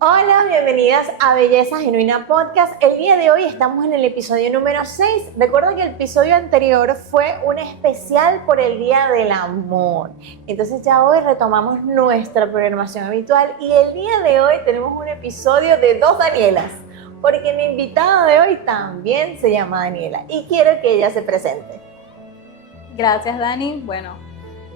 Hola, bienvenidas a Belleza Genuina Podcast. El día de hoy estamos en el episodio número 6. Recuerda que el episodio anterior fue un especial por el Día del Amor. Entonces ya hoy retomamos nuestra programación habitual y el día de hoy tenemos un episodio de dos Danielas, porque mi invitada de hoy también se llama Daniela y quiero que ella se presente. Gracias, Dani. Bueno,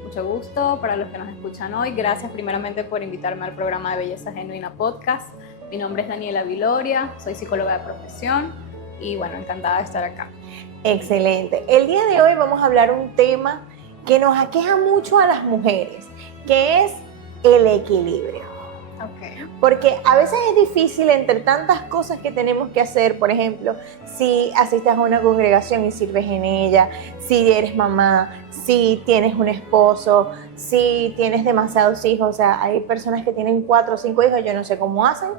mucho gusto para los que nos escuchan hoy. Gracias primeramente por invitarme al programa de Belleza Genuina Podcast. Mi nombre es Daniela Viloria, soy psicóloga de profesión y bueno, encantada de estar acá. Excelente. El día de hoy vamos a hablar un tema que nos aqueja mucho a las mujeres, que es el equilibrio. Okay. Porque a veces es difícil entre tantas cosas que tenemos que hacer. Por ejemplo, si asistes a una congregación y sirves en ella, si eres mamá, si tienes un esposo, si tienes demasiados hijos. O sea, hay personas que tienen 4 o 5 hijos, yo no sé cómo hacen.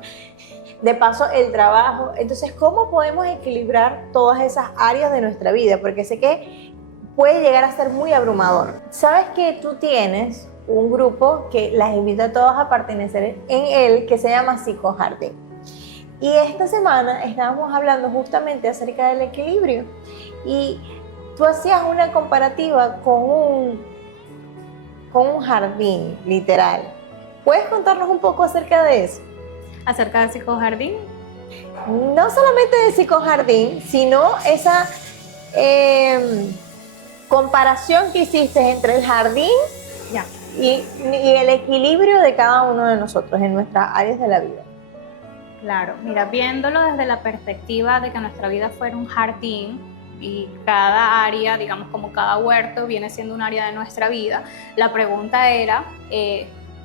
De paso, el trabajo. Entonces, ¿cómo podemos equilibrar todas esas áreas de nuestra vida? Porque sé que puede llegar a ser muy abrumador. ¿Sabes que tú tienes un grupo que las invito a todos a pertenecer en él, que se llama Psicojardín? Y esta semana estábamos hablando justamente acerca del equilibrio y tú hacías una comparativa con un jardín, literal. ¿Puedes contarnos un poco acerca de eso? ¿Acerca del Psicojardín? No solamente de Psicojardín, sino esa comparación que hiciste entre el jardín y el equilibrio de cada uno de nosotros en nuestras áreas de la vida. Claro, mira, viéndolo desde la perspectiva de que nuestra vida fuera un jardín y cada área, digamos como cada huerto, viene siendo un área de nuestra vida, la pregunta era,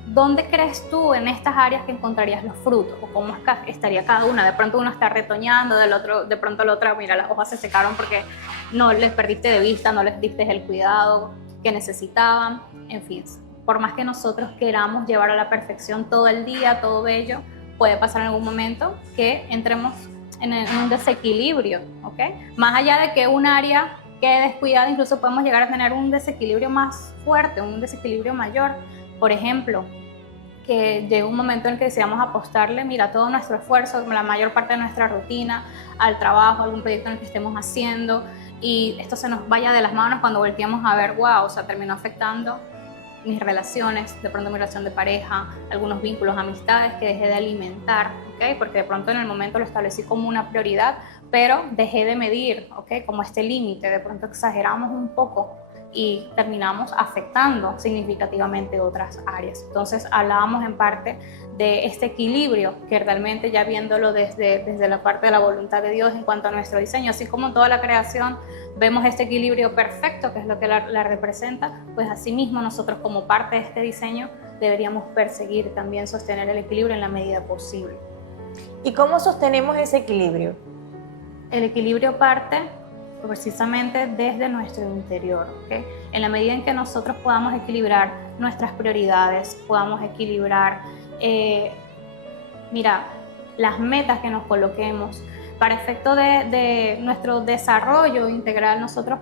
¿dónde crees tú en estas áreas que encontrarías los frutos? ¿O cómo estaría cada una? De pronto uno está retoñando, de pronto el otro, mira, las hojas se secaron porque no les perdiste de vista, no les diste el cuidado que necesitaban, en fin. Por más que nosotros queramos llevar a la perfección todo el día, todo bello, puede pasar en algún momento que entremos en un desequilibrio, ¿ok? Más allá de que un área quede descuidada, incluso podemos llegar a tener un desequilibrio más fuerte, un desequilibrio mayor. Por ejemplo, que llegue un momento en el que deseamos apostarle, mira, todo nuestro esfuerzo, la mayor parte de nuestra rutina, al trabajo, a algún proyecto en el que estemos haciendo, y esto se nos vaya de las manos cuando volteamos a ver, wow, o sea, terminó afectando mis relaciones, de pronto mi relación de pareja, algunos vínculos, amistades que dejé de alimentar, ¿ok? Porque de pronto en el momento lo establecí como una prioridad, pero dejé de medir, ¿ok? Como este límite, de pronto exageramos un poco y terminamos afectando significativamente otras áreas. Entonces hablábamos en parte de este equilibrio que realmente ya viéndolo desde la parte de la voluntad de Dios en cuanto a nuestro diseño, así como en toda la creación vemos este equilibrio perfecto que es lo que la representa, pues asimismo nosotros como parte de este diseño deberíamos perseguir también sostener el equilibrio en la medida posible. ¿Y cómo sostenemos ese equilibrio? El equilibrio parte precisamente desde nuestro interior, ¿okay? En la medida en que nosotros podamos equilibrar nuestras prioridades, podamos equilibrar, las metas que nos coloquemos, para efecto de nuestro desarrollo integral, nosotros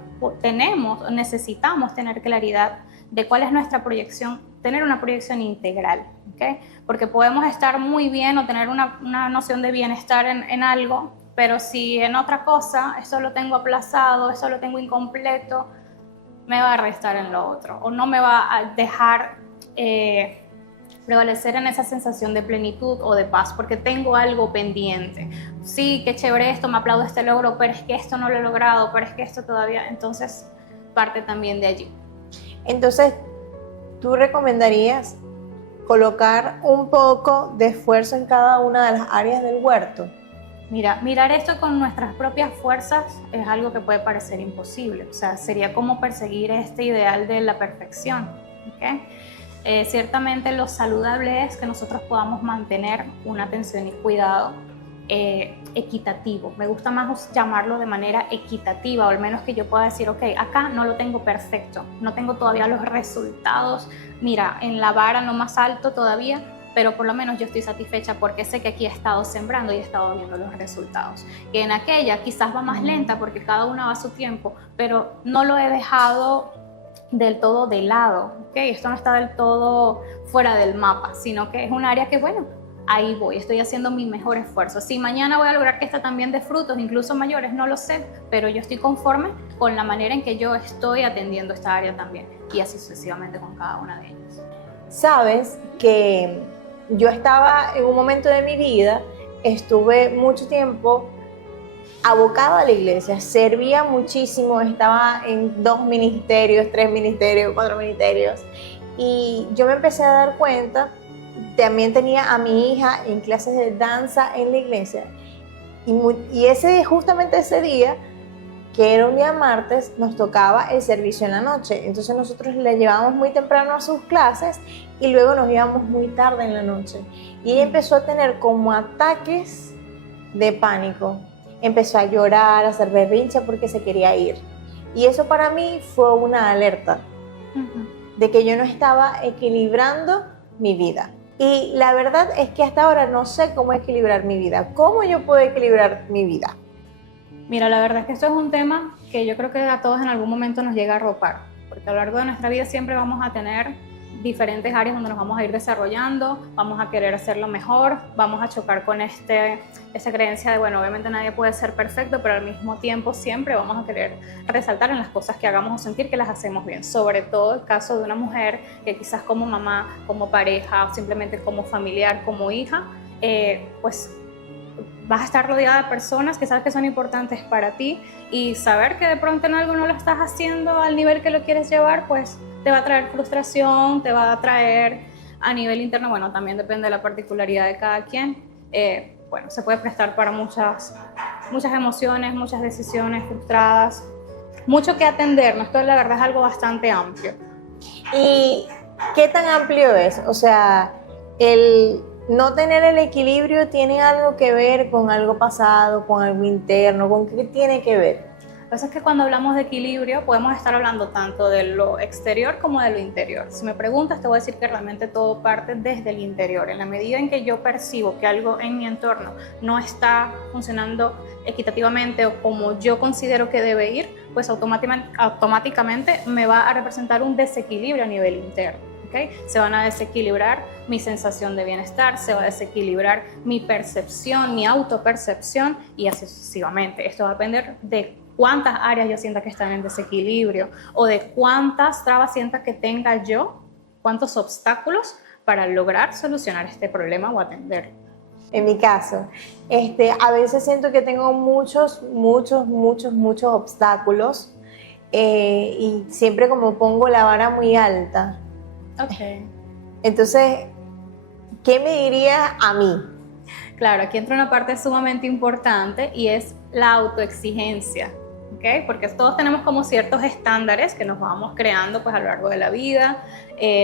necesitamos tener claridad de cuál es nuestra proyección, tener una proyección integral, ¿okay? Porque podemos estar muy bien o tener una noción de bienestar en algo, pero si en otra cosa eso lo tengo aplazado, eso lo tengo incompleto, me va a restar en lo otro o no me va a dejar prevalecer en esa sensación de plenitud o de paz porque tengo algo pendiente. Sí, qué chévere esto, me aplaudo este logro, pero es que esto no lo he logrado, pero es que esto todavía, entonces parte también de allí. Entonces, ¿tú recomendarías colocar un poco de esfuerzo en cada una de las áreas del huerto? Mira, mirar esto con nuestras propias fuerzas es algo que puede parecer imposible. O sea, sería como perseguir este ideal de la perfección, ¿okay? Ciertamente lo saludable es que nosotros podamos mantener una atención y cuidado equitativo. Me gusta más llamarlo de manera equitativa, o al menos que yo pueda decir, ok, acá no lo tengo perfecto, no tengo todavía los resultados, mira, en la vara no más alto todavía, pero por lo menos yo estoy satisfecha porque sé que aquí he estado sembrando y he estado viendo los resultados. Que en aquella quizás va más lenta porque cada una va a su tiempo, pero no lo he dejado del todo de lado, ¿okay? Esto no está del todo fuera del mapa, sino que es un área que, bueno, ahí voy, estoy haciendo mi mejor esfuerzo. Si mañana voy a lograr que esta también dé frutos, incluso mayores, no lo sé, pero yo estoy conforme con la manera en que yo estoy atendiendo esta área también, y así sucesivamente con cada una de ellas. Sabes que yo estaba en un momento de mi vida, estuve mucho tiempo abocada a la iglesia, servía muchísimo, estaba en 2 ministerios, 3 ministerios, 4 ministerios, y yo me empecé a dar cuenta, también tenía a mi hija en clases de danza en la iglesia, y justamente ese día, que era un día martes, nos tocaba el servicio en la noche. Entonces nosotros le llevábamos muy temprano a sus clases y luego nos íbamos muy tarde en la noche. Y ella empezó a tener como ataques de pánico. Empezó a llorar, a hacer berrinche porque se quería ir. Y eso para mí fue una alerta de que yo no estaba equilibrando mi vida. Y la verdad es que hasta ahora no sé cómo equilibrar mi vida. ¿Cómo yo puedo equilibrar mi vida? Mira, la verdad es que esto es un tema que yo creo que a todos en algún momento nos llega a arropar, porque a lo largo de nuestra vida siempre vamos a tener diferentes áreas donde nos vamos a ir desarrollando, vamos a querer hacerlo mejor, vamos a chocar con esa creencia de, bueno, obviamente nadie puede ser perfecto, pero al mismo tiempo siempre vamos a querer resaltar en las cosas que hagamos o sentir que las hacemos bien, sobre todo el caso de una mujer que quizás como mamá, como pareja, o simplemente como familiar, como hija, pues vas a estar rodeada de personas que sabes que son importantes para ti, y saber que de pronto en algo no lo estás haciendo al nivel que lo quieres llevar, pues te va a traer frustración, te va a traer a nivel interno, bueno, también depende de la particularidad de cada quien, bueno, se puede prestar para muchas emociones, muchas decisiones frustradas, mucho que atender, ¿no? Esto la verdad es algo bastante amplio. ¿Y qué tan amplio es? O sea, el no tener el equilibrio tiene algo que ver con algo pasado, con algo interno, ¿con qué tiene que ver? Lo que pasa es que cuando hablamos de equilibrio podemos estar hablando tanto de lo exterior como de lo interior. Si me preguntas, te voy a decir que realmente todo parte desde el interior. En la medida en que yo percibo que algo en mi entorno no está funcionando equitativamente o como yo considero que debe ir, pues automáticamente me va a representar un desequilibrio a nivel interno. ¿Okay? Se van a desequilibrar mi sensación de bienestar, se va a desequilibrar mi percepción, mi autopercepción, y así sucesivamente. Esto va a depender de cuántas áreas yo sienta que están en desequilibrio o de cuántas trabas sienta que tenga yo, cuántos obstáculos para lograr solucionar este problema o atenderlo. En mi caso, a veces siento que tengo muchos obstáculos y siempre como pongo la vara muy alta. Okay. Entonces, ¿qué me dirías a mí? Claro, aquí entra una parte sumamente importante y es la autoexigencia, ¿okay? Porque todos tenemos como ciertos estándares que nos vamos creando pues a lo largo de la vida,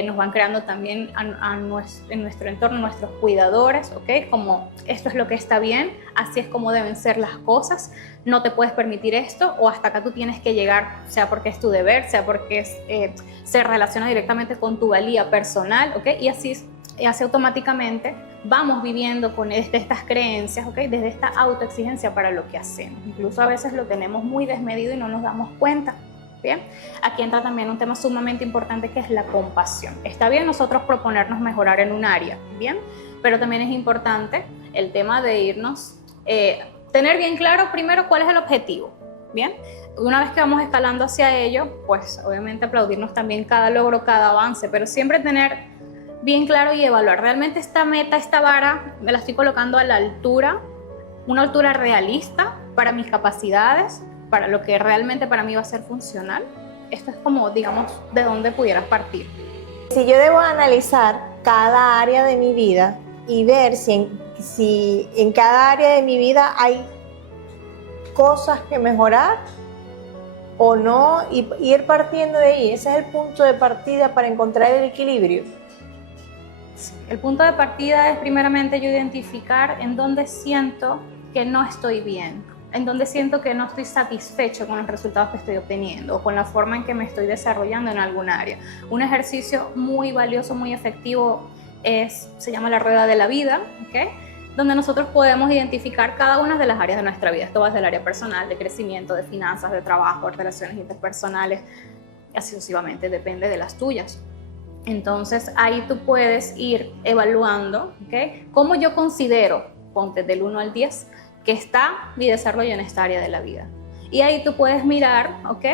nos van creando también en nuestro entorno nuestros cuidadores, ¿okay? Como esto es lo que está bien, así es como deben ser las cosas, no te puedes permitir esto o hasta acá tú tienes que llegar, sea porque es tu deber, sea porque se relaciona directamente con tu valía personal, ¿okay? Y así automáticamente vamos viviendo desde estas creencias, ¿okay? Desde esta autoexigencia para lo que hacemos. Incluso a veces lo tenemos muy desmedido y no nos damos cuenta. Bien, aquí entra también un tema sumamente importante que es la compasión. Está bien nosotros proponernos mejorar en un área, bien, pero también es importante el tema de irnos, tener bien claro primero cuál es el objetivo, bien. Una vez que vamos escalando hacia ello, pues obviamente aplaudirnos también cada logro, cada avance, pero siempre tener bien claro y evaluar, realmente esta meta, esta vara, me la estoy colocando a la altura, una altura realista para mis capacidades, para lo que realmente para mí va a ser funcional. Esto es como, digamos, de dónde pudieras partir. Si yo debo analizar cada área de mi vida y ver si en cada área de mi vida hay cosas que mejorar o no, y ir partiendo de ahí, ese es el punto de partida para encontrar el equilibrio. El punto de partida es primeramente yo identificar en dónde siento que no estoy bien, en donde siento que no estoy satisfecho con los resultados que estoy obteniendo o con la forma en que me estoy desarrollando en algún área. Un ejercicio muy valioso, muy efectivo se llama la rueda de la vida, ¿okay? Donde nosotros podemos identificar cada una de las áreas de nuestra vida. Esto va desde el área personal, de crecimiento, de finanzas, de trabajo, de relaciones interpersonales, y así sucesivamente, depende de las tuyas. Entonces ahí tú puedes ir evaluando, ¿ok? ¿Cómo yo considero, ponte del 1 al 10, que está mi desarrollo en esta área de la vida? Y ahí tú puedes mirar, ¿ok?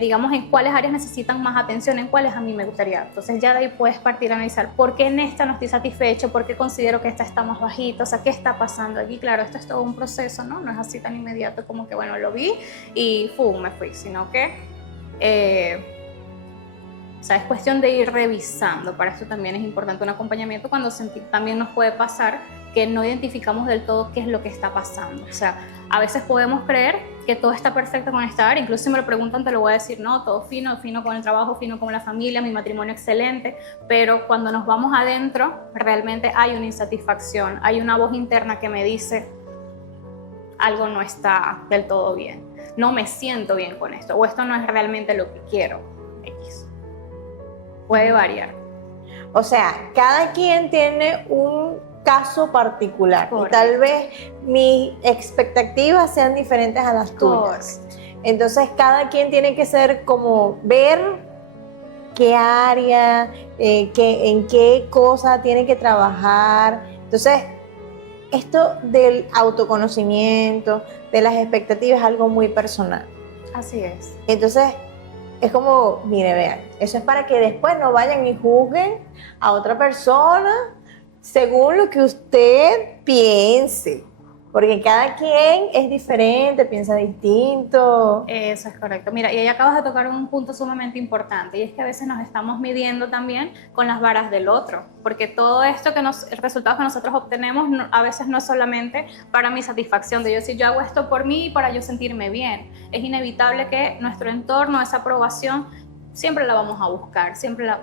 Digamos en cuáles áreas necesitan más atención, en cuáles a mí me gustaría. Entonces ya de ahí puedes partir a analizar por qué en esta no estoy satisfecho, por qué considero que esta está más bajita, o sea, qué está pasando allí. Claro, esto es todo un proceso, ¿no? No es así tan inmediato como que, bueno, lo vi y ¡fum! Me fui, sino que o sea, es cuestión de ir revisando. Para esto también es importante un acompañamiento cuando también nos puede pasar que no identificamos del todo qué es lo que está pasando. O sea, a veces podemos creer que todo está perfecto con esta área, incluso si me lo preguntan te lo voy a decir, no, todo fino, fino con el trabajo, fino con la familia, mi matrimonio excelente, pero cuando nos vamos adentro, realmente hay una insatisfacción, hay una voz interna que me dice, algo no está del todo bien, no me siento bien con esto, o esto no es realmente lo que quiero, X. Puede variar. O sea, cada quien tiene un caso particular. Correcto. Y tal vez mis expectativas sean diferentes a las tuyas. Correcto. Entonces, cada quien tiene que ser como ver qué área, en qué cosa tiene que trabajar. Entonces, esto del autoconocimiento, de las expectativas, es algo muy personal. Así es. Entonces, es como, mire, vean, eso es para que después no vayan y juzguen a otra persona según lo que usted piense, porque cada quien es diferente, piensa distinto. Eso es correcto. Mira, y ahí acabas de tocar un punto sumamente importante, y es que a veces nos estamos midiendo también con las varas del otro, porque todo esto el resultado que nosotros obtenemos a veces no es solamente para mi satisfacción, de yo decir, yo hago esto por mí y para yo sentirme bien. Es inevitable que nuestro entorno, esa aprobación, siempre la vamos a buscar,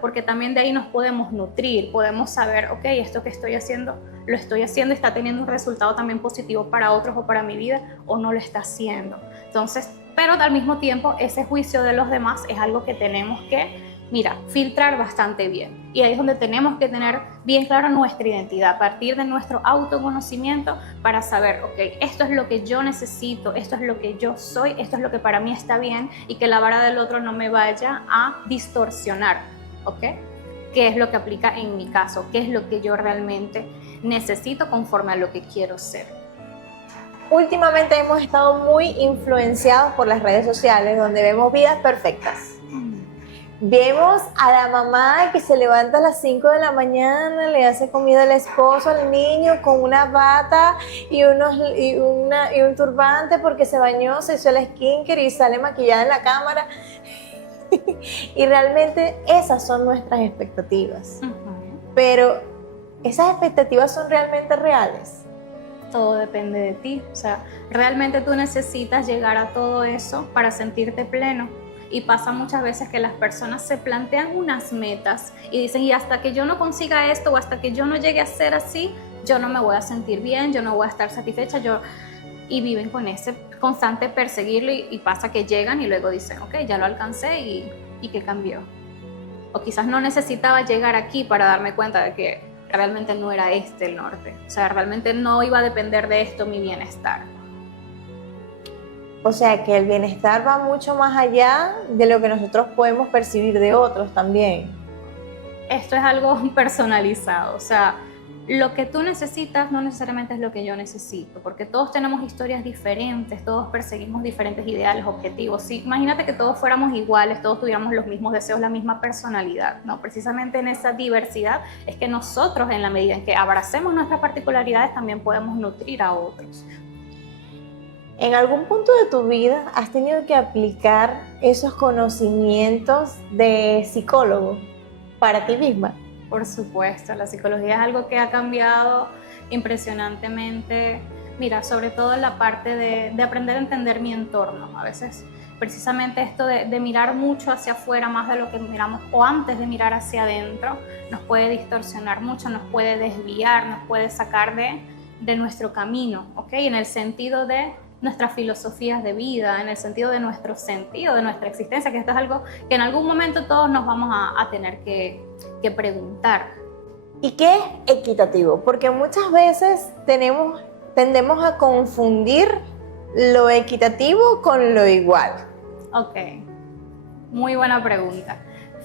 porque también de ahí nos podemos nutrir, podemos saber, ok, esto que estoy haciendo, lo estoy haciendo, está teniendo un resultado también positivo para otros o para mi vida, o no lo está haciendo. Entonces, pero al mismo tiempo, ese juicio de los demás es algo que tenemos que, filtrar bastante bien. Y ahí es donde tenemos que tener bien clara nuestra identidad, a partir de nuestro autoconocimiento, para saber, ok, esto es lo que yo necesito, esto es lo que yo soy, esto es lo que para mí está bien, y que la vara del otro no me vaya a distorsionar, ¿ok? ¿Qué es lo que aplica en mi caso? ¿Qué es lo que yo realmente necesito conforme a lo que quiero ser? Últimamente hemos estado muy influenciados por las redes sociales, donde vemos vidas perfectas. Vemos a la mamá que se levanta a las 5 de la mañana, le hace comida al esposo, al niño, con una bata y un turbante porque se bañó, se hizo el skincare y sale maquillada en la cámara. Y realmente esas son nuestras expectativas. Pero, ¿esas expectativas son realmente reales? Todo depende de ti. O sea, realmente tú necesitas llegar a todo eso para sentirte pleno. Y pasa muchas veces que las personas se plantean unas metas y dicen, y hasta que yo no consiga esto o hasta que yo no llegue a ser así, yo no me voy a sentir bien, yo no voy a estar satisfecha, y viven con ese constante perseguirlo, y pasa que llegan y luego dicen, ok, ya lo alcancé y ¿qué cambió? O quizás no necesitaba llegar aquí para darme cuenta de que realmente no era este el norte, o sea, realmente no iba a depender de esto mi bienestar. O sea, que el bienestar va mucho más allá de lo que nosotros podemos percibir de otros también. Esto es algo personalizado, o sea, lo que tú necesitas no necesariamente es lo que yo necesito, porque todos tenemos historias diferentes, todos perseguimos diferentes ideales, objetivos. Sí, imagínate que todos fuéramos iguales, todos tuviéramos los mismos deseos, la misma personalidad. No, precisamente en esa diversidad es que nosotros, en la medida en que abracemos nuestras particularidades, también podemos nutrir a otros. ¿En algún punto de tu vida has tenido que aplicar esos conocimientos de psicólogo para ti misma? Por supuesto, la psicología es algo que ha cambiado impresionantemente. Mira, sobre todo en la parte de aprender a entender mi entorno. A veces, precisamente esto de mirar mucho hacia afuera más de lo que miramos, o antes de mirar hacia adentro, nos puede distorsionar mucho, nos puede desviar, nos puede sacar de nuestro camino, ¿ok? En el sentido de nuestras filosofías de vida, en el sentido de nuestro sentido, de nuestra existencia, que esto es algo que en algún momento todos nos vamos a tener que preguntar. ¿Y qué es equitativo? Porque muchas veces tendemos a confundir lo equitativo con lo igual. Ok, muy buena pregunta.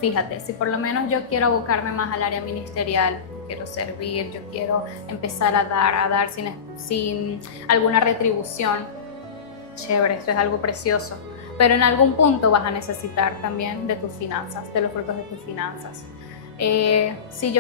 fíjate, si por lo menos yo quiero abocarme más al área ministerial, quiero servir, yo quiero empezar a dar sin alguna retribución, chévere, esto es algo precioso, pero en algún punto vas a necesitar también de tus finanzas, de los frutos de tus finanzas. Si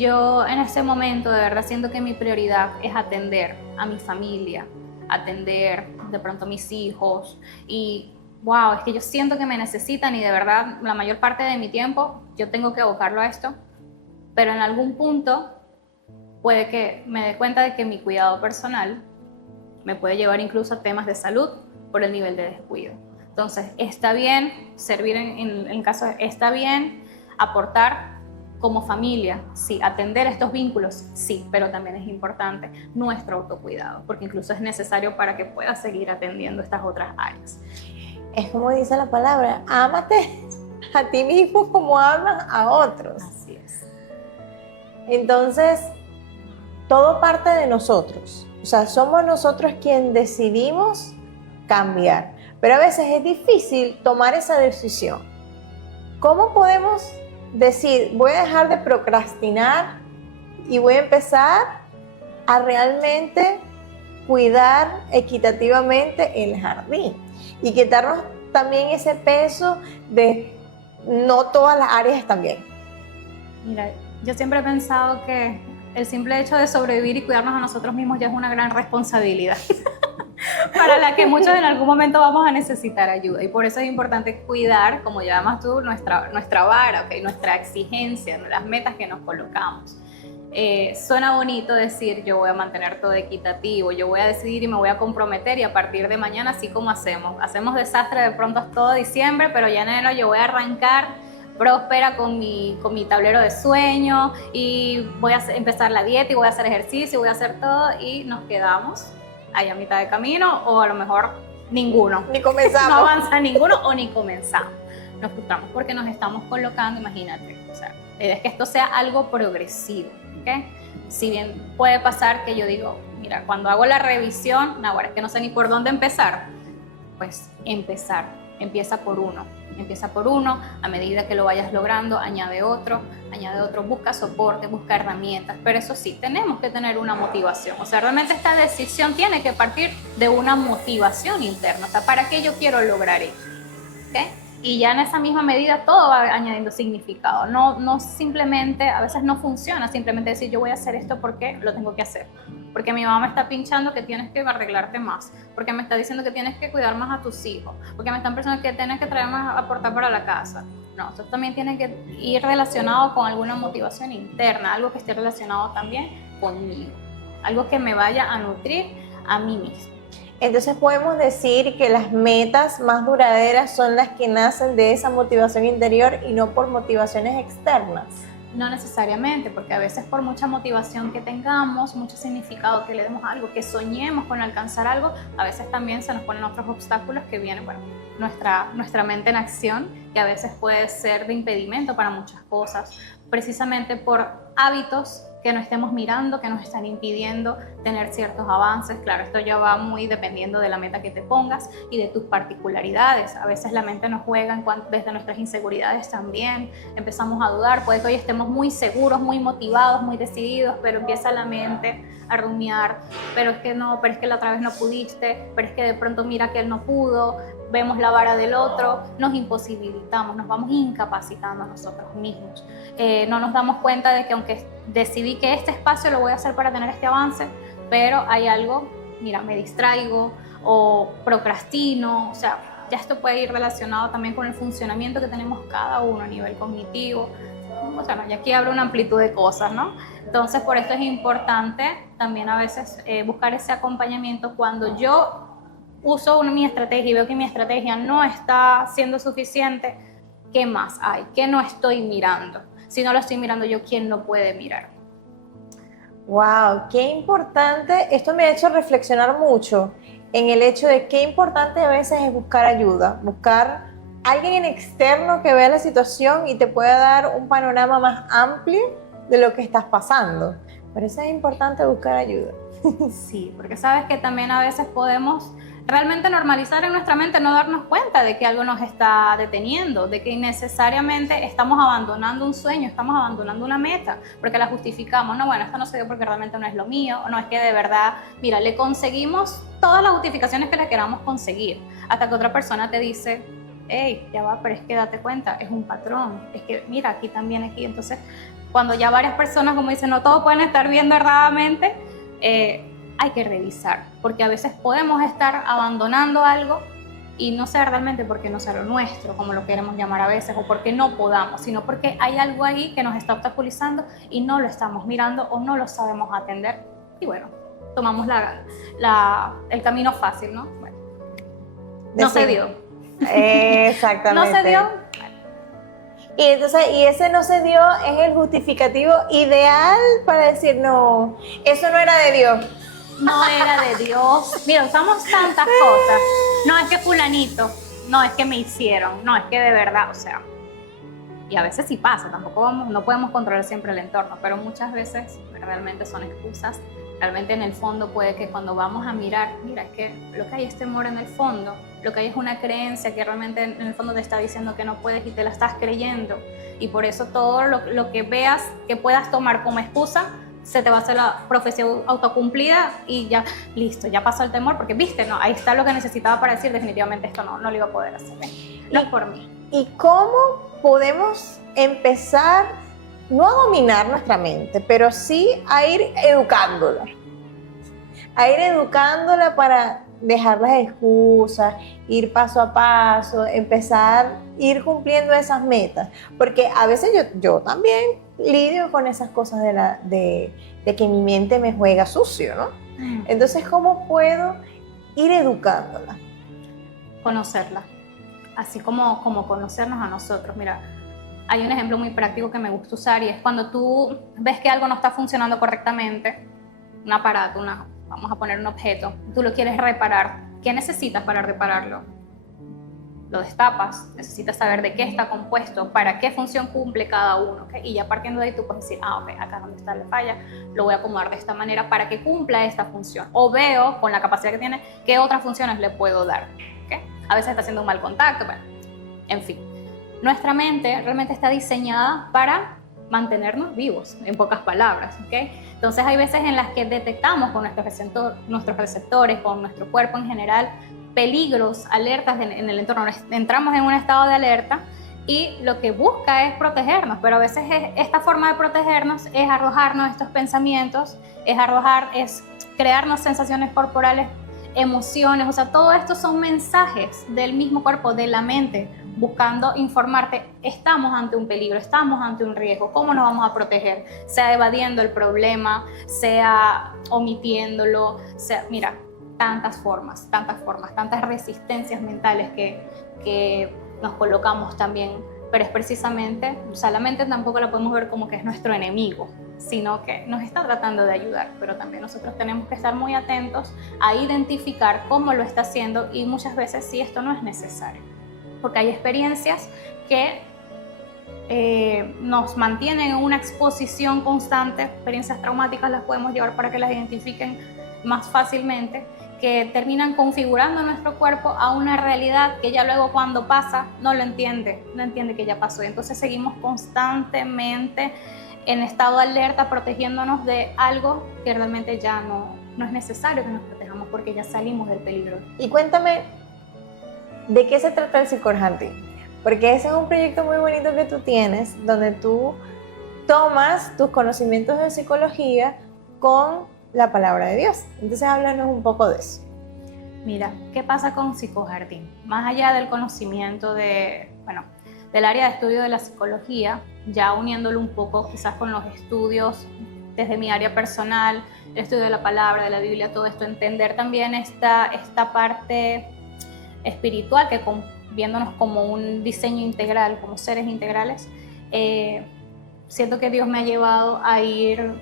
yo en ese momento de verdad siento que mi prioridad es atender a mi familia, atender de pronto a mis hijos y wow, es que yo siento que me necesitan y de verdad la mayor parte de mi tiempo yo tengo que abocarlo a esto, pero en algún punto puede que me dé cuenta de que mi cuidado personal me puede llevar incluso a temas de salud por el nivel de descuido. Entonces, está bien servir en caso de, está bien aportar como familia, sí, atender estos vínculos, sí, pero también es importante nuestro autocuidado, porque incluso es necesario para que puedas seguir atendiendo estas otras áreas. Es como dice la palabra, ámate a ti mismo como amas a otros. Así es. Entonces, todo parte de nosotros. O sea, somos nosotros quienes decidimos cambiar. Pero a veces es difícil tomar esa decisión. ¿Cómo podemos decir, voy a dejar de procrastinar y voy a empezar a realmente cuidar equitativamente el jardín? Y quitarnos también ese peso de no todas las áreas están bien. Mira, yo siempre he pensado que el simple hecho de sobrevivir y cuidarnos a nosotros mismos ya es una gran responsabilidad para la que muchos en algún momento vamos a necesitar ayuda. Y por eso es importante cuidar, como llamas tú, nuestra vara, ¿okay? Nuestra exigencia, las metas que nos colocamos. Suena bonito decir yo voy a mantener todo equitativo, yo voy a decidir y me voy a comprometer y a partir de mañana así como hacemos desastre de pronto todo diciembre, pero ya en enero yo voy a arrancar próspera con mi tablero de sueño y voy a empezar la dieta y voy a hacer ejercicio y voy a hacer todo y nos quedamos ahí a mitad de camino o a lo mejor ninguno. Ni comenzamos. No avanza ninguno o ni comenzamos. Nos frustramos porque nos estamos colocando, imagínate, o sea, es que esto sea algo progresivo, ¿ok? Si bien puede pasar que yo digo, mira, cuando hago la revisión, ahora es que no sé ni por dónde empezar, pues empieza por uno, a medida que lo vayas logrando, añade otro, busca soporte, busca herramientas, pero eso sí, tenemos que tener una motivación, o sea, realmente esta decisión tiene que partir de una motivación interna, o sea, ¿para qué yo quiero lograr esto? ¿Okay? Y ya en esa misma medida todo va añadiendo significado, no simplemente, a veces no funciona simplemente decir yo voy a hacer esto porque lo tengo que hacer, porque mi mamá me está pinchando que tienes que arreglarte más, porque me está diciendo que tienes que cuidar más a tus hijos, porque me están pensando que tienes que traer más a aportar para la casa. No, esto también tiene que ir relacionado con alguna motivación interna, algo que esté relacionado también conmigo, algo que me vaya a nutrir a mí misma. Entonces podemos decir que las metas más duraderas son las que nacen de esa motivación interior y no por motivaciones externas. No necesariamente, porque a veces por mucha motivación que tengamos, mucho significado que le demos a algo, que soñemos con alcanzar algo, a veces también se nos ponen otros obstáculos que vienen, bueno, nuestra mente en acción, que a veces puede ser de impedimento para muchas cosas, precisamente por hábitos que no estemos mirando, que nos están impidiendo tener ciertos avances. Claro, esto ya va muy dependiendo de la meta que te pongas y de tus particularidades. A veces la mente nos juega desde nuestras inseguridades también. Empezamos a dudar, puede que hoy estemos muy seguros, muy motivados, muy decididos, pero empieza la mente a rumiar, pero es que no, pero es que la otra vez no pudiste, pero es que de pronto mira que él no pudo, vemos la vara del otro, nos imposibilitamos, nos vamos incapacitando a nosotros mismos. No nos damos cuenta de que aunque decidí que este espacio lo voy a hacer para tener este avance, pero hay algo, mira, me distraigo o procrastino, o sea, ya esto puede ir relacionado también con el funcionamiento que tenemos cada uno a nivel cognitivo. O sea, y aquí hablo una amplitud de cosas, ¿no? Entonces, por esto es importante también a veces buscar ese acompañamiento cuando yo uso mi estrategia y veo que mi estrategia no está siendo suficiente. ¿Qué más hay? ¿Qué no estoy mirando? Si no lo estoy mirando yo, ¿quién lo puede mirar? ¡Wow! ¡Qué importante! Esto me ha hecho reflexionar mucho en el hecho de qué importante a veces es buscar ayuda, buscar alguien externo que vea la situación y te pueda dar un panorama más amplio de lo que estás pasando. Por eso es importante buscar ayuda. Sí, porque sabes que también a veces podemos realmente normalizar en nuestra mente, no darnos cuenta de que algo nos está deteniendo, de que innecesariamente estamos abandonando un sueño, estamos abandonando una meta, porque la justificamos, no, bueno, esto no se dio porque realmente no es lo mío, o no, es que de verdad, mira, le conseguimos todas las justificaciones que le queramos conseguir, hasta que otra persona te dice, hey, ya va, pero es que date cuenta, es un patrón, es que mira, aquí también, aquí, entonces, cuando ya varias personas, como dicen, no todos pueden estar viendo erradamente, hay que revisar, porque a veces podemos estar abandonando algo y no sea realmente porque no sea lo nuestro, como lo queremos llamar a veces, o porque no podamos, sino porque hay algo ahí que nos está obstaculizando y no lo estamos mirando o no lo sabemos atender. Y bueno, tomamos el camino fácil, ¿no? Bueno, no se dio. Exactamente. No se dio. Y entonces, y ese no se dio es el justificativo ideal para decir, no, eso no era de Dios. No era de Dios. Mira, usamos tantas cosas. No es que fulanito, no es que me hicieron, no es que de verdad, o sea. Y a veces sí pasa, tampoco no podemos controlar siempre el entorno, pero muchas veces realmente son excusas. Realmente en el fondo puede que cuando vamos a mirar, mira, es que lo que hay es temor en el fondo, lo que hay es una creencia que realmente en el fondo te está diciendo que no puedes y te la estás creyendo. Y por eso todo lo que veas que puedas tomar como excusa, se te va a hacer la profecía autocumplida y ya, listo, ya pasó el temor, porque viste, no, ahí está lo que necesitaba para decir definitivamente esto no lo iba a poder hacer, no es por mí. ¿Y cómo podemos empezar, no a dominar nuestra mente, pero sí a ir educándola? A ir educándola para dejar las excusas, ir paso a paso, empezar a ir cumpliendo esas metas. Porque a veces yo también lidio con esas cosas de que mi mente me juega sucio, ¿no? Entonces, ¿cómo puedo ir educándola? Conocerla, así como conocernos a nosotros. Mira, hay un ejemplo muy práctico que me gusta usar y es cuando tú ves que algo no está funcionando correctamente, un aparato, vamos a poner un objeto, tú lo quieres reparar. ¿Qué necesitas para repararlo? Lo destapas, necesitas saber de qué está compuesto, para qué función cumple cada uno, ¿okay? Y ya partiendo de ahí tú puedes decir, ok, acá es donde está la falla, lo voy a acomodar de esta manera para que cumpla esta función. O veo, con la capacidad que tiene, qué otras funciones le puedo dar, ¿okay? A veces está haciendo un mal contacto, bueno, en fin. Nuestra mente realmente está diseñada para mantenernos vivos, en pocas palabras, ¿ok? Entonces hay veces en las que detectamos con nuestros receptores, con nuestro cuerpo en general, peligros, alertas en el entorno, entramos en un estado de alerta y lo que busca es protegernos, pero a veces esta forma de protegernos es arrojarnos estos pensamientos, es crearnos sensaciones corporales, emociones, o sea, todo esto son mensajes del mismo cuerpo, de la mente, buscando informarte, estamos ante un peligro, estamos ante un riesgo, ¿cómo nos vamos a proteger? Sea evadiendo el problema, sea omitiéndolo, mira, tantas formas, tantas resistencias mentales que nos colocamos también, pero es precisamente, o sea, la mente tampoco la podemos ver como que es nuestro enemigo, sino que nos está tratando de ayudar, pero también nosotros tenemos que estar muy atentos a identificar cómo lo está haciendo y muchas veces sí, esto no es necesario, porque hay experiencias que nos mantienen en una exposición constante, experiencias traumáticas las podemos llevar para que las identifiquen más fácilmente, que terminan configurando nuestro cuerpo a una realidad que ya luego cuando pasa no entiende que ya pasó, y entonces seguimos constantemente en estado de alerta protegiéndonos de algo que realmente ya no es necesario que nos protejamos porque ya salimos del peligro. Y cuéntame, ¿de qué se trata el Psicorjantín? Porque ese es un proyecto muy bonito que tú tienes, donde tú tomas tus conocimientos de psicología con la palabra de Dios. Entonces háblanos un poco de eso. Mira, ¿qué pasa con Psicojardín? Más allá del conocimiento del área de estudio de la psicología, ya uniéndolo un poco quizás con los estudios desde mi área personal, el estudio de la palabra, de la Biblia, todo esto, entender también esta parte espiritual, que viéndonos como un diseño integral, como seres integrales, siento que Dios me ha llevado a ir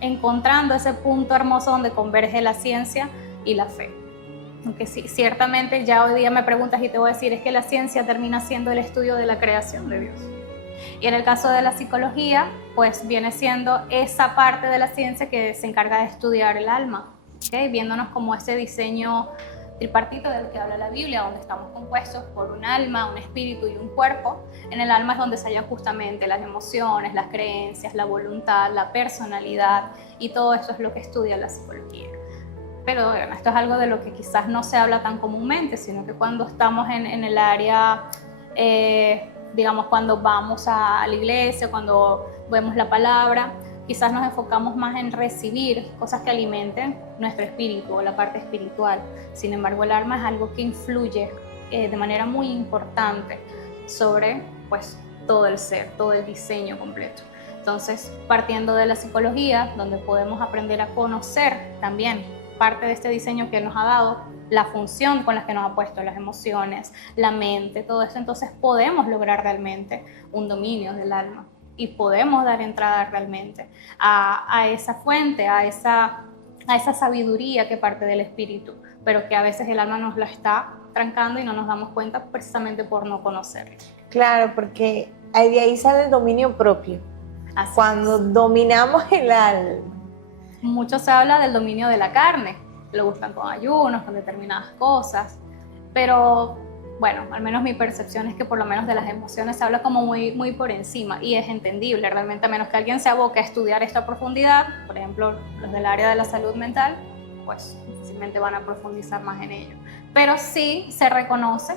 encontrando ese punto hermoso donde converge la ciencia y la fe. Aunque sí, ciertamente ya hoy día me preguntas y te voy a decir, es que la ciencia termina siendo el estudio de la creación de Dios. Y en el caso de la psicología, pues viene siendo esa parte de la ciencia que se encarga de estudiar el alma, ¿okay? Viéndonos como ese diseño tripartito del que habla la Biblia, donde estamos compuestos por un alma, un espíritu y un cuerpo. En el alma es donde se hallan justamente las emociones, las creencias, la voluntad, la personalidad, y todo eso es lo que estudia la psicología. Pero bueno, esto es algo de lo que quizás no se habla tan comúnmente, sino que cuando estamos en el área, digamos, cuando vamos a la iglesia, cuando vemos la palabra, quizás nos enfocamos más en recibir cosas que alimenten nuestro espíritu o la parte espiritual. Sin embargo, el alma es algo que influye de manera muy importante sobre, pues, todo el ser, todo el diseño completo. Entonces, partiendo de la psicología, donde podemos aprender a conocer también parte de este diseño que Él nos ha dado, la función con la que nos ha puesto, las emociones, la mente, todo eso, entonces podemos lograr realmente un dominio del alma. Y podemos dar entrada realmente a esa fuente, a esa sabiduría que parte del espíritu, pero que a veces el alma nos la está trancando y no nos damos cuenta precisamente por no conocerla. Claro, porque de ahí sale el dominio propio. Así cuando es. Dominamos el alma. Mucho se habla del dominio de la carne, lo buscan con ayunos, con determinadas cosas, pero bueno, al menos mi percepción es que por lo menos de las emociones se habla como muy por encima, y es entendible realmente, a menos que alguien se aboque a estudiar esto a profundidad, por ejemplo los del área de la salud mental, pues difícilmente van a profundizar más en ello. Pero sí se reconoce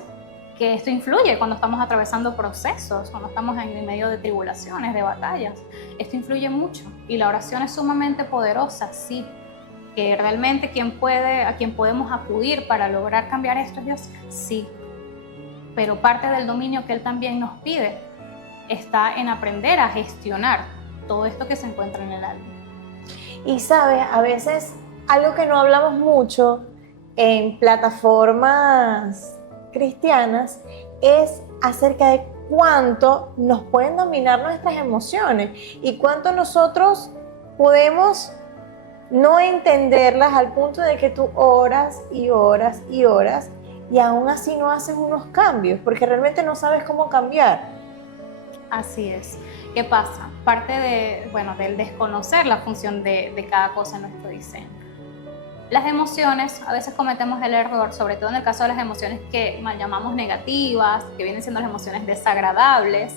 que esto influye cuando estamos atravesando procesos, cuando estamos en medio de tribulaciones, de batallas. Esto influye mucho, y la oración es sumamente poderosa, sí, que realmente a quien podemos acudir para lograr cambiar esto es Dios, sí. Pero parte del dominio que Él también nos pide está en aprender a gestionar todo esto que se encuentra en el alma. Y sabes, a veces algo que no hablamos mucho en plataformas cristianas es acerca de cuánto nos pueden dominar nuestras emociones y cuánto nosotros podemos no entenderlas al punto de que tú oras y oras y oras y aún así no haces unos cambios, porque realmente no sabes cómo cambiar. Así es. ¿Qué pasa? Parte del desconocer la función de cada cosa en nuestro diseño. Las emociones, a veces cometemos el error, sobre todo en el caso de las emociones que mal llamamos negativas, que vienen siendo las emociones desagradables.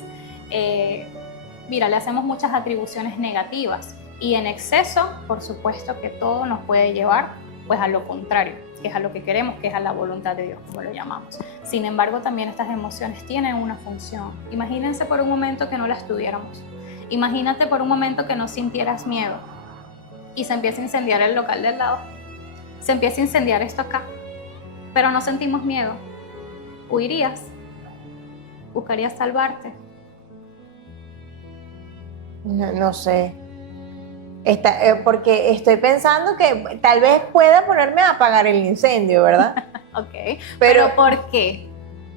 Le hacemos muchas atribuciones negativas, y en exceso, por supuesto que todo nos puede llevar pues a lo contrario, que es a lo que queremos, que es a la voluntad de Dios, como lo llamamos. Sin embargo, también estas emociones tienen una función. Imagínense por un momento que no las tuviéramos. Imagínate por un momento que no sintieras miedo y se empieza a incendiar el local del lado. Se empieza a incendiar esto acá, pero no sentimos miedo. ¿Huirías? ¿Buscarías salvarte? No sé. Porque estoy pensando que tal vez pueda ponerme a apagar el incendio, ¿verdad? Ok, pero ¿por qué?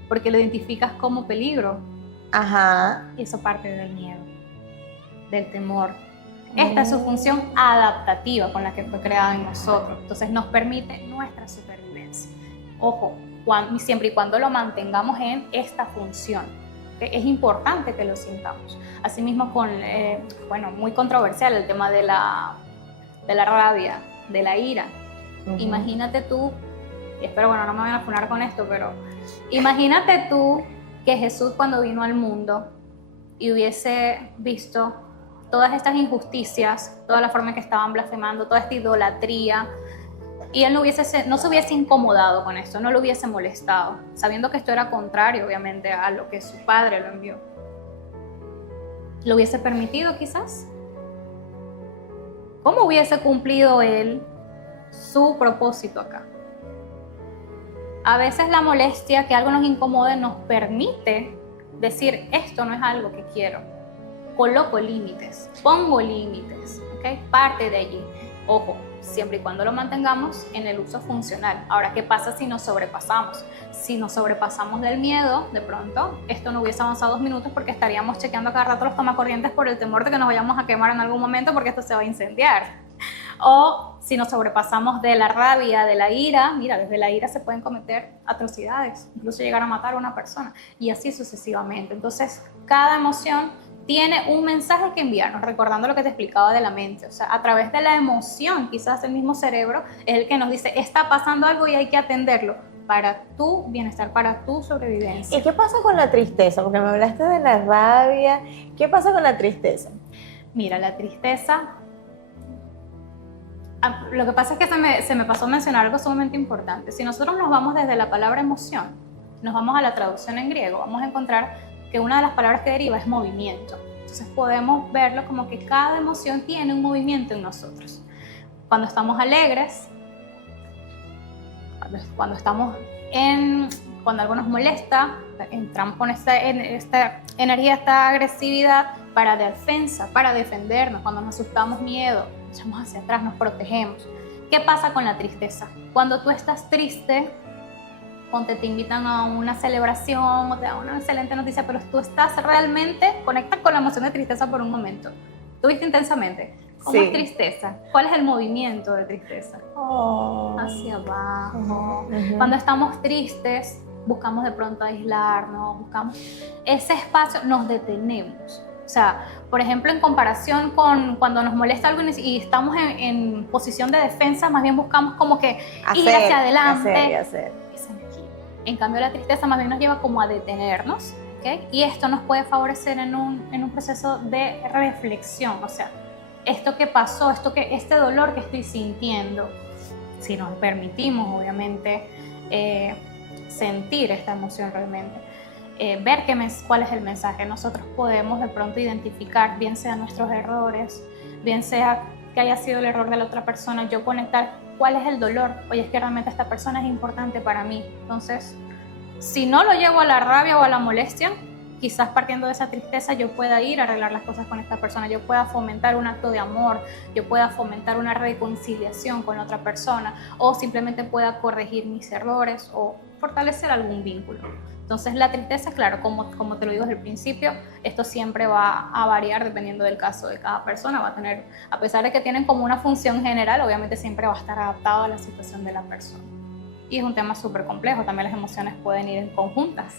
Porque lo identificas como peligro. Ajá. Y eso parte del miedo, del temor. Esta es su función adaptativa con la que fue creada en nosotros. Entonces nos permite nuestra supervivencia. Ojo, siempre y cuando lo mantengamos en esta función. Es importante que lo sintamos. Asimismo, muy controversial el tema de la rabia, de la ira. Imagínate tú, y espero no me vayan a funar con esto, pero imagínate tú que Jesús, cuando vino al mundo y hubiese visto todas estas injusticias, toda la forma en que estaban blasfemando, toda esta idolatría, y él no se hubiese incomodado con esto, no lo hubiese molestado, sabiendo que esto era contrario, obviamente, a lo que su padre lo envió. ¿Lo hubiese permitido, quizás? ¿Cómo hubiese cumplido él su propósito acá? A veces la molestia, que algo nos incomode, nos permite decir, esto no es algo que quiero. Coloco límites, pongo límites, ¿ok? Parte de allí. Ojo, siempre y cuando lo mantengamos en el uso funcional. Ahora, ¿qué pasa si nos sobrepasamos? Si nos sobrepasamos del miedo, de pronto, esto no hubiese avanzado 2 minutos porque estaríamos chequeando cada rato los tomacorrientes por el temor de que nos vayamos a quemar en algún momento porque esto se va a incendiar. O si nos sobrepasamos de la rabia, de la ira, mira, desde la ira se pueden cometer atrocidades, incluso llegar a matar a una persona, y así sucesivamente. Entonces, cada emoción tiene un mensaje que enviarnos, recordando lo que te explicaba de la mente. O sea, a través de la emoción, quizás el mismo cerebro es el que nos dice, está pasando algo y hay que atenderlo para tu bienestar, para tu sobrevivencia. ¿Y qué pasa con la tristeza? Porque me hablaste de la rabia. ¿Qué pasa con la tristeza? Mira, la tristeza, lo que pasa es que se me pasó a mencionar algo sumamente importante. Si nosotros nos vamos desde la palabra emoción, nos vamos a la traducción en griego, vamos a encontrar que una de las palabras que deriva es movimiento. Entonces podemos verlo como que cada emoción tiene un movimiento en nosotros. Cuando estamos alegres, cuando algo nos molesta, entramos con esta energía, esta agresividad para defensa, para defendernos. Cuando nos asustamos, miedo, echamos hacia atrás, nos protegemos. ¿Qué pasa con la tristeza? Cuando tú estás triste, te invitan a una celebración o te dan una excelente noticia, pero tú estás realmente conectas con la emoción de tristeza por un momento. Tú viste intensamente. ¿Cómo es tristeza? ¿Cuál es el movimiento de tristeza? Hacia abajo. Cuando estamos tristes, buscamos de pronto aislarnos, buscamos ese espacio, nos detenemos. O sea, por ejemplo, en comparación con cuando nos molesta algo y estamos en posición de defensa, más bien buscamos como que ir hacia adelante. Hacer. En cambio, la tristeza más bien nos lleva como a detenernos, ¿okay? Y esto nos puede favorecer en un proceso de reflexión. O sea, esto que pasó, este dolor que estoy sintiendo, si nos permitimos, obviamente, sentir esta emoción realmente, ver cuál es el mensaje. Nosotros podemos de pronto identificar, bien sea nuestros errores, bien sea que haya sido el error de la otra persona, yo conectar cuál es el dolor. Oye, es que realmente esta persona es importante para mí. Entonces, si no lo llevo a la rabia o a la molestia, quizás partiendo de esa tristeza yo pueda ir a arreglar las cosas con esta persona, yo pueda fomentar un acto de amor, yo pueda fomentar una reconciliación con la otra persona, o simplemente pueda corregir mis errores o fortalecer algún vínculo. Entonces la tristeza, claro, como te lo digo desde el principio, esto siempre va a variar dependiendo del caso de cada persona. Va a tener, a pesar de que tienen como una función general, obviamente siempre va a estar adaptado a la situación de la persona. Y es un tema súper complejo, también las emociones pueden ir en conjuntas.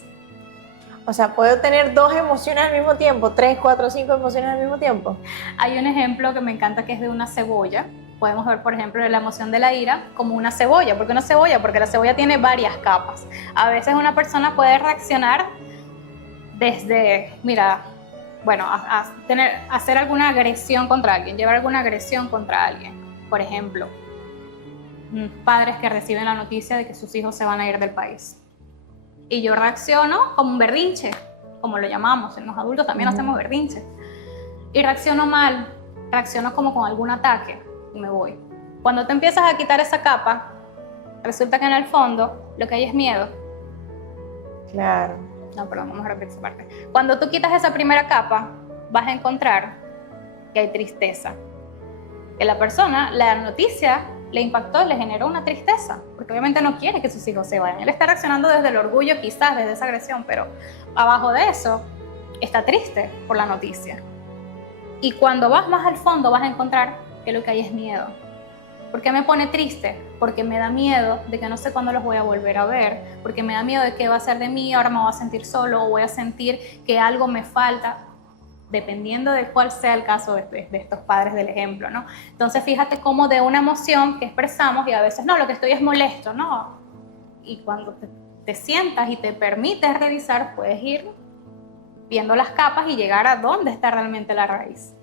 O sea, ¿puedo tener 2 emociones al mismo tiempo? 3, 4, 5 emociones al mismo tiempo. Hay un ejemplo que me encanta que es de una cebolla. Podemos ver, por ejemplo, la emoción de la ira como una cebolla. ¿Por qué una cebolla? Porque la cebolla tiene varias capas. A veces una persona puede reaccionar desde, hacer alguna agresión contra alguien, llevar alguna agresión contra alguien. Por ejemplo, padres que reciben la noticia de que sus hijos se van a ir del país. Y yo reacciono como un berrinche, como lo llamamos. En los adultos también hacemos berrinches. Y reacciono mal, reacciono como con algún ataque. Y me voy. Cuando te empiezas a quitar esa capa, resulta que en el fondo lo que hay es miedo. Claro. No, perdón, vamos a repetir esa parte. Cuando tú quitas esa primera capa, vas a encontrar que hay tristeza. Que la persona, la noticia le impactó, le generó una tristeza, porque obviamente no quiere que sus hijos se vayan. Él está reaccionando desde el orgullo, quizás desde esa agresión, pero abajo de eso está triste por la noticia. Y cuando vas más al fondo vas a encontrar que lo que hay es miedo. ¿Por qué me pone triste? Porque me da miedo de que no sé cuándo los voy a volver a ver, porque me da miedo de qué va a ser de mí, ahora me voy a sentir solo o voy a sentir que algo me falta, dependiendo de cuál sea el caso de estos padres del ejemplo, ¿no? Entonces fíjate cómo de una emoción que expresamos y a veces no, lo que estoy es molesto, ¿no? Y cuando te sientas y te permites revisar, puedes ir viendo las capas y llegar a dónde está realmente la raíz.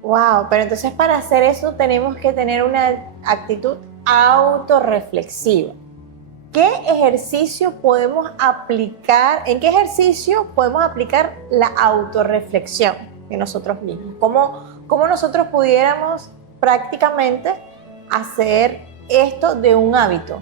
Wow, pero entonces para hacer eso tenemos que tener una actitud autorreflexiva. ¿Qué ejercicio podemos aplicar? ¿En qué ejercicio podemos aplicar la autorreflexión en nosotros mismos? ¿Cómo nosotros pudiéramos prácticamente hacer esto de un hábito?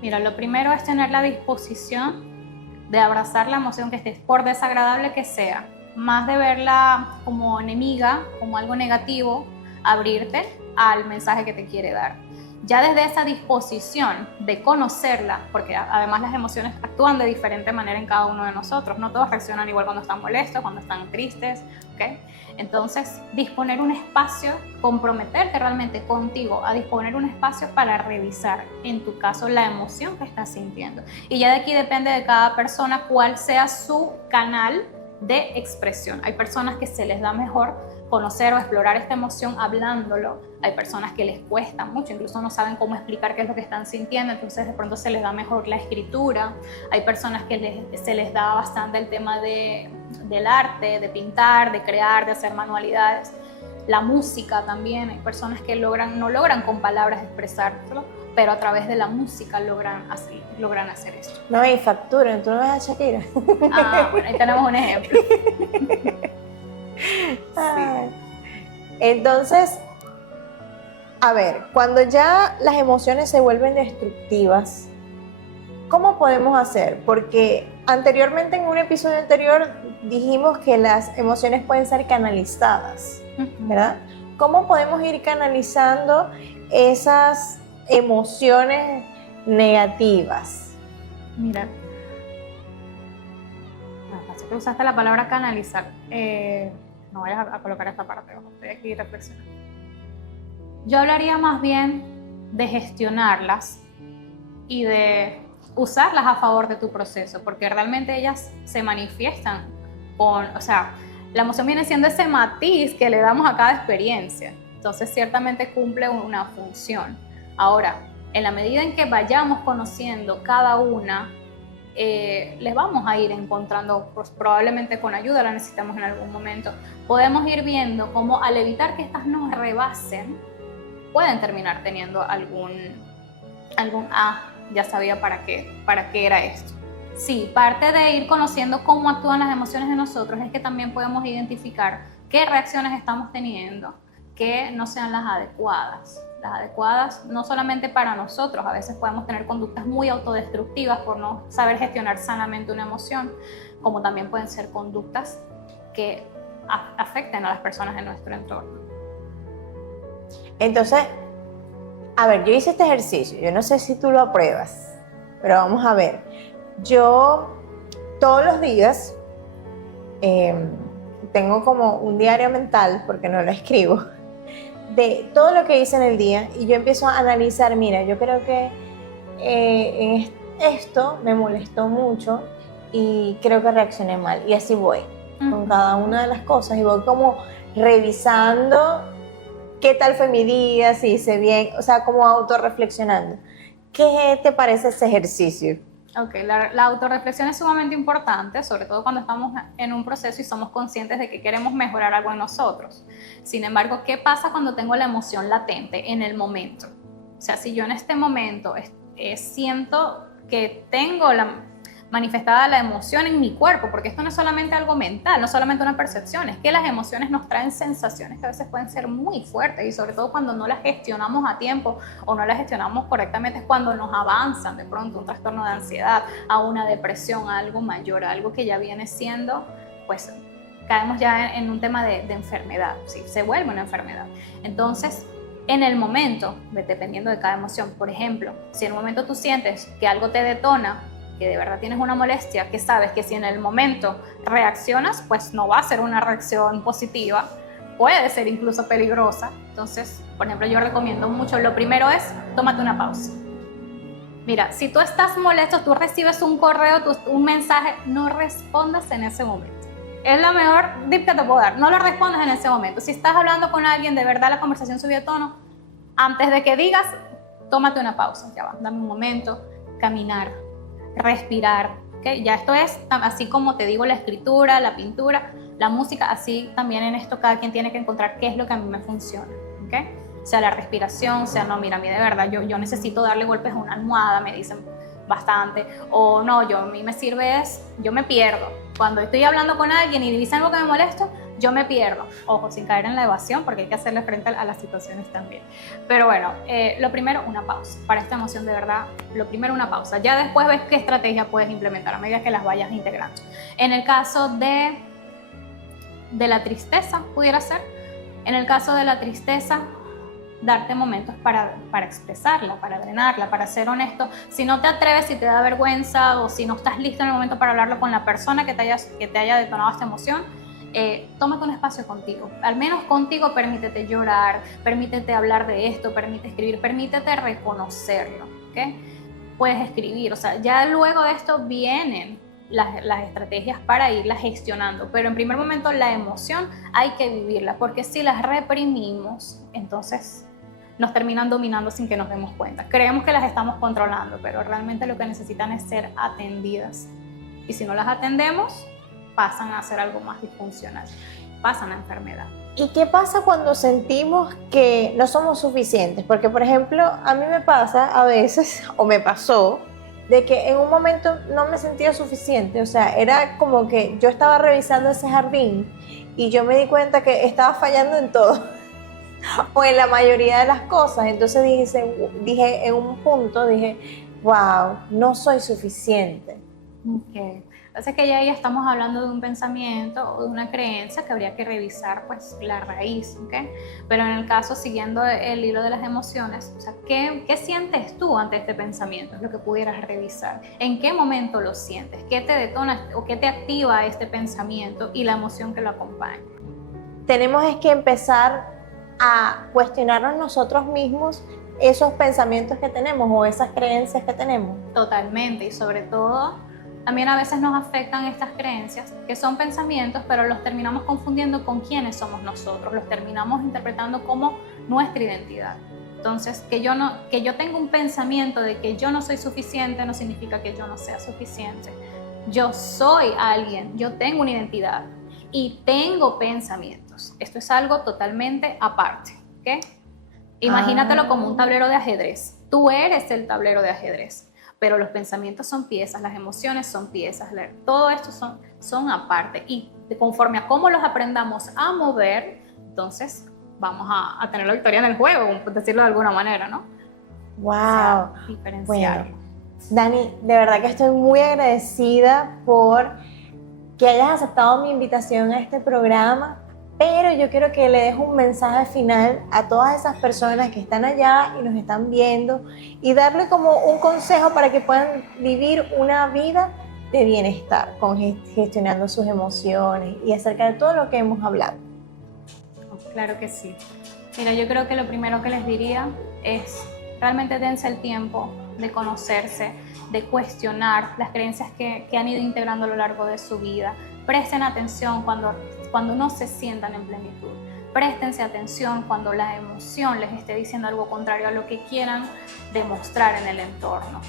Mira, lo primero es tener la disposición de abrazar la emoción que estés, por desagradable que sea. Más de verla como enemiga, como algo negativo, abrirte al mensaje que te quiere dar. Ya desde esa disposición de conocerla, porque además las emociones actúan de diferente manera en cada uno de nosotros, no todos reaccionan igual cuando están molestos, cuando están tristes, ¿ok? Entonces, disponer un espacio, comprometerte realmente contigo a disponer un espacio para revisar, en tu caso, la emoción que estás sintiendo. Y ya de aquí depende de cada persona cuál sea su canal de expresión. Hay personas que se les da mejor conocer o explorar esta emoción hablándolo, hay personas que les cuesta mucho, incluso no saben cómo explicar qué es lo que están sintiendo, entonces de pronto se les da mejor la escritura. Hay personas que se les da bastante el tema del arte, de pintar, de crear, de hacer manualidades. La música también, hay personas que no logran con palabras expresarlo, pero a través de la música logran hacer esto. No, y facturan, ¿tú no ves a Shakira? Ah, bueno, ahí tenemos un ejemplo. Ay. Entonces, a ver, cuando ya las emociones se vuelven destructivas, ¿cómo podemos hacer? Porque anteriormente, en un episodio anterior, dijimos que las emociones pueden ser canalizadas, ¿verdad? ¿Cómo podemos ir canalizando esas emociones negativas? Mira, así que usaste la palabra canalizar. No vayas a colocar esta parte, ojo, estoy aquí reflexionando. Yo hablaría más bien de gestionarlas y de usarlas a favor de tu proceso, porque realmente ellas se manifiestan o sea, la emoción viene siendo ese matiz que le damos a cada experiencia, entonces ciertamente cumple una función. Ahora, en la medida en que vayamos conociendo cada una, les vamos a ir encontrando, pues, probablemente con ayuda, la necesitamos en algún momento, podemos ir viendo cómo al evitar que estas nos rebasen, pueden terminar teniendo ya sabía para qué era esto. Sí, parte de ir conociendo cómo actúan las emociones de nosotros es que también podemos identificar qué reacciones estamos teniendo que no sean las adecuadas. Las adecuadas no solamente para nosotros, a veces podemos tener conductas muy autodestructivas por no saber gestionar sanamente una emoción, como también pueden ser conductas que afecten a las personas en nuestro entorno. Entonces, a ver, yo hice este ejercicio, yo no sé si tú lo apruebas, pero vamos a ver. Yo todos los días tengo como un diario mental, porque no lo escribo, de todo lo que hice en el día, y yo empiezo a analizar, mira, yo creo que en esto me molestó mucho y creo que reaccioné mal, y así voy con cada una de las cosas, y voy como revisando qué tal fue mi día, si hice bien, o sea, como autorreflexionando. ¿Qué te parece ese ejercicio? Ok, la autorreflexión es sumamente importante, sobre todo cuando estamos en un proceso y somos conscientes de que queremos mejorar algo en nosotros. Sin embargo, ¿qué pasa cuando tengo la emoción latente en el momento? O sea, si yo en este momento siento que tengo manifestada la emoción en mi cuerpo, porque esto no es solamente algo mental, no es solamente una percepción, es que las emociones nos traen sensaciones que a veces pueden ser muy fuertes, y sobre todo cuando no las gestionamos a tiempo o no las gestionamos correctamente, es cuando nos avanzan de pronto un trastorno de ansiedad, a una depresión, a algo mayor, a algo que ya viene siendo, pues caemos ya en un tema de enfermedad, ¿sí? Se vuelve una enfermedad. Entonces, en el momento, dependiendo de cada emoción, por ejemplo, si en un momento tú sientes que algo te detona, que de verdad tienes una molestia, que sabes que si en el momento reaccionas, pues no va a ser una reacción positiva, puede ser incluso peligrosa. Entonces, por ejemplo, yo recomiendo mucho, lo primero es, tómate una pausa. Mira, si tú estás molesto, tú recibes un correo, un mensaje, no respondas en ese momento. Es la mejor tip que te puedo dar, no lo respondas en ese momento. Si estás hablando con alguien, de verdad la conversación subió de tono, antes de que digas, tómate una pausa, ya va, dame un momento, caminar, respirar, ¿okay? Ya esto es, así como te digo, la escritura, la pintura, la música, así también en esto cada quien tiene que encontrar qué es lo que a mí me funciona, ¿okay? Sea la respiración, sea no, mira, a mí de verdad, yo necesito darle golpes a una almohada, me dicen bastante, o no, a mí me sirve yo me pierdo, cuando estoy hablando con alguien y dicen algo que me molesta, yo me pierdo, ojo, sin caer en la evasión, porque hay que hacerle frente a las situaciones también. Pero bueno, lo primero, una pausa. Para esta emoción de verdad, lo primero, una pausa. Ya después ves qué estrategia puedes implementar a medida que las vayas integrando. En el caso de la tristeza, pudiera ser. En el caso de la tristeza, darte momentos para expresarla, para drenarla, para ser honesto. Si no te atreves, si te da vergüenza o si no estás listo en el momento para hablarlo con la persona que te haya detonado esta emoción, tómate un espacio contigo, al menos contigo. Permítete llorar, permítete hablar de esto, permítete escribir, permítete reconocerlo, ¿okay? Puedes escribir, o sea, ya luego de esto vienen las estrategias para irlas gestionando. Pero en primer momento la emoción hay que vivirla, porque si las reprimimos, entonces nos terminan dominando sin que nos demos cuenta. Creemos que las estamos controlando, pero realmente lo que necesitan es ser atendidas. Y si no las atendemos, pasan a ser algo más disfuncional, pasan a enfermedad. ¿Y qué pasa cuando sentimos que no somos suficientes? Porque, por ejemplo, a mí me pasa a veces, o me pasó, de que en un momento no me sentía suficiente. O sea, era como que yo estaba revisando ese jardín y yo me di cuenta que estaba fallando en todo, o en la mayoría de las cosas. Entonces dije en un punto, wow, no soy suficiente. Okay. Entonces que ya ahí estamos hablando de un pensamiento o de una creencia que habría que revisar pues la raíz, ¿okay? Pero en el caso, siguiendo el hilo de las emociones, o sea, ¿qué sientes tú ante este pensamiento? Es lo que pudieras revisar. ¿En qué momento lo sientes? ¿Qué te detona o qué te activa este pensamiento y la emoción que lo acompaña? Tenemos es que empezar a cuestionarnos nosotros mismos esos pensamientos que tenemos o esas creencias que tenemos. Totalmente, y sobre todo también a veces nos afectan estas creencias, que son pensamientos, pero los terminamos confundiendo con quiénes somos nosotros, los terminamos interpretando como nuestra identidad. Entonces, que yo tenga un pensamiento de que yo no soy suficiente no significa que yo no sea suficiente. Yo soy alguien, yo tengo una identidad y tengo pensamientos. Esto es algo totalmente aparte, ¿ok? Imagínatelo como un tablero de ajedrez. Tú eres el tablero de ajedrez. Pero los pensamientos son piezas, las emociones son piezas, todo esto son aparte. Y conforme a cómo los aprendamos a mover, entonces vamos a tener la victoria en el juego, por decirlo de alguna manera, ¿no? ¡Wow! O sea, diferenciar. Bueno, Dani, de verdad que estoy muy agradecida por que hayas aceptado mi invitación a este programa, pero yo quiero que le dejes un mensaje final a todas esas personas que están allá y nos están viendo y darle como un consejo para que puedan vivir una vida de bienestar, gestionando sus emociones y acerca de todo lo que hemos hablado. Claro que sí. Mira, yo creo que lo primero que les diría es realmente dense el tiempo de conocerse, de cuestionar las creencias que han ido integrando a lo largo de su vida. Presten atención cuando no se sientan en plenitud. Préstense atención cuando la emoción les esté diciendo algo contrario a lo que quieran demostrar en el entorno.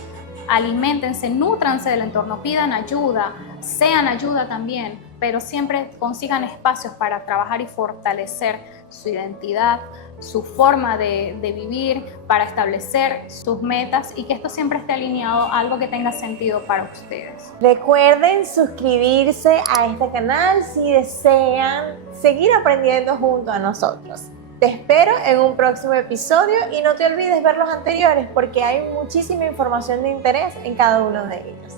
Aliméntense, nútranse del entorno, pidan ayuda, sean ayuda también, pero siempre consigan espacios para trabajar y fortalecer su identidad, su forma de vivir, para establecer sus metas y que esto siempre esté alineado a algo que tenga sentido para ustedes. Recuerden suscribirse a este canal si desean seguir aprendiendo junto a nosotros. Te espero en un próximo episodio y no te olvides ver los anteriores porque hay muchísima información de interés en cada uno de ellos.